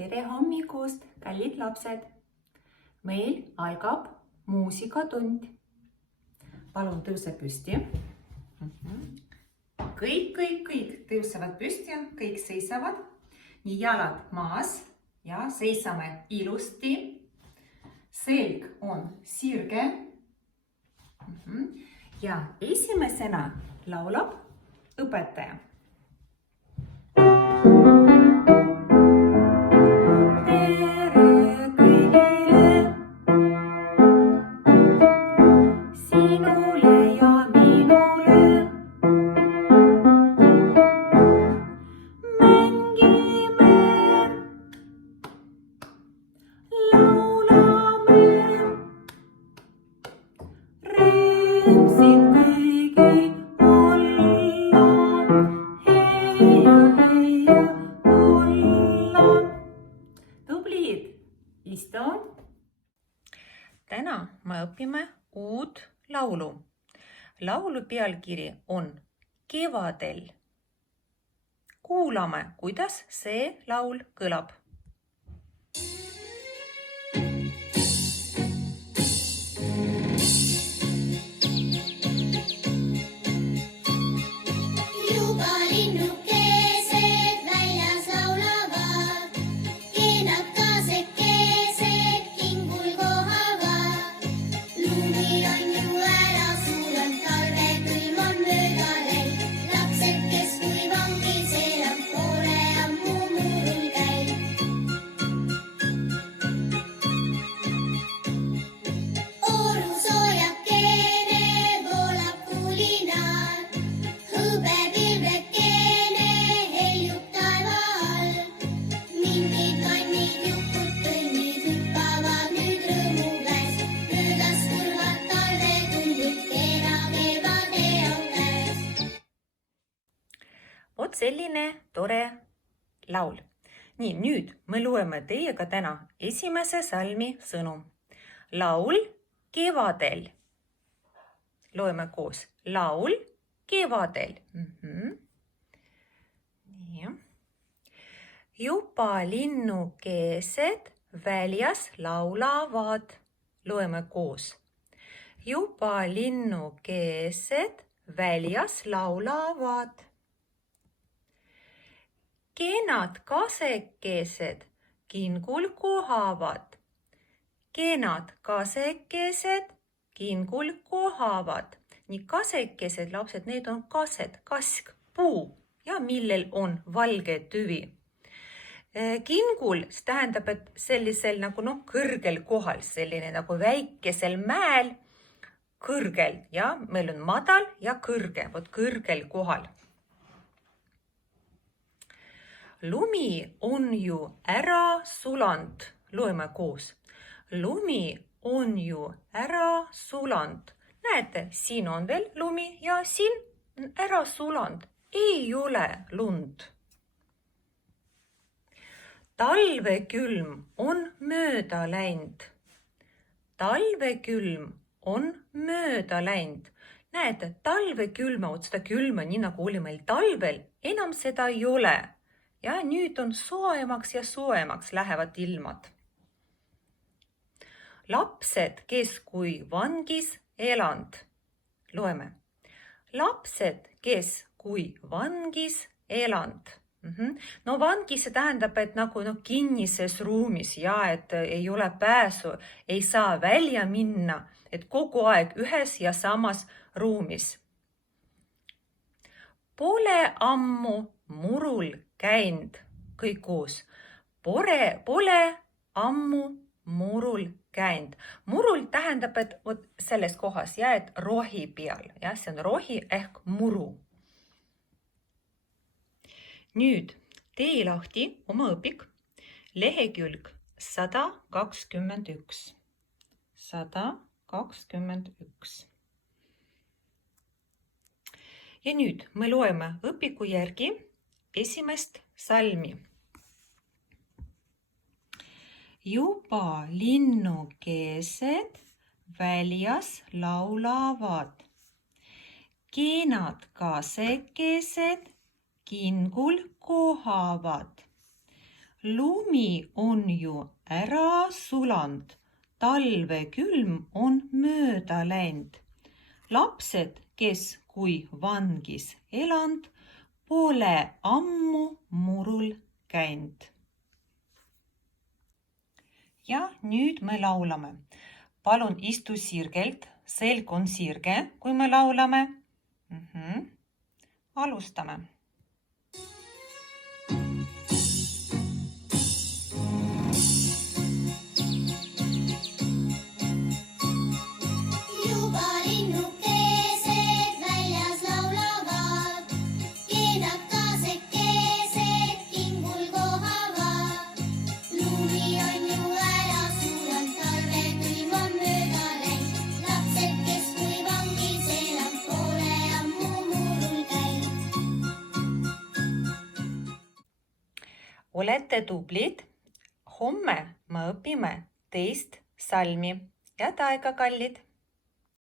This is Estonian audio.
Tere hommikust, kallid lapsed! Meil algab muusikatund. Palun tõuse püsti. Kõik tõusevad püsti, kõik seisavad. Nii jalad maas ja seisame ilusti. Selg on sirge. Ja esimesena laulab õpetaja. Täna me õpime uut laulu. Laulu pealkiri on Kevadel. Kuulame, kuidas see laul kõlab. Vot selline tore laul. Nii, nüüd me loeme teiega täna esimese salmi sõnu. Laul kevadel. Loeme koos. Laul kevadel. Nii. Juba linnukesed väljas laulavad. Loeme koos. Juba linnukesed väljas laulavad. Kenad kasekesed kingul kohavad. Kenad kasekesed kingul kohavad. Nii kasekesed, lapsed, need on kased, kask, puu ja millel on valge tüvi. Kingul tähendab, et sellisel nagu kõrgel kohal, selline nagu väikesel mäel kõrgel ja meil on madal ja kõrge, vot kõrgel kohal. Lumi on ju ära sulant. Loeme koos. Lumi on ju ära sulant. Näete, siin on veel lumi ja siin ära sulant. Ei ole lund. Talvekülm on mööda läinud. Talvekülm on mööda läinud. Näete, talvekülma, seda külma, nii nagu oli meil talvel, enam seda ei ole. Ja nüüd on soemaks ja soemaks lähevad ilmad. Lapsed, kes kui vangis elanud. Loeme. Lapsed, kes kui vangis elanud. No vangis see tähendab, et nagu kinnises ruumis ja et ei ole pääsu, ei saa välja minna, et kogu aeg ühes ja samas ruumis. Pole ammu murul käinud, kõik koos. Pole ammu murul käinud. Murul tähendab, et vot selles kohas ja et rohi peal. Ja, see on rohi ehk muru. Nüüd tee lahti oma õpik. Lehekülg 121. 121. Ja nüüd me loeme õpiku järgi esimest salmi. Juba linnukesed väljas laulavad. Kenad kasekesed kingul kohavad. Lumi on ju ära sulanud, talvekülm on mööda läinud. Lapsed, kes kui vangis elanud, pole ammu murul käinud. Ja nüüd me laulame. Palun istu sirgelt, selg on sirge, kui me laulame. Alustame. Olete tublid. Homme me õpime teist salmi. Head aega, kallid!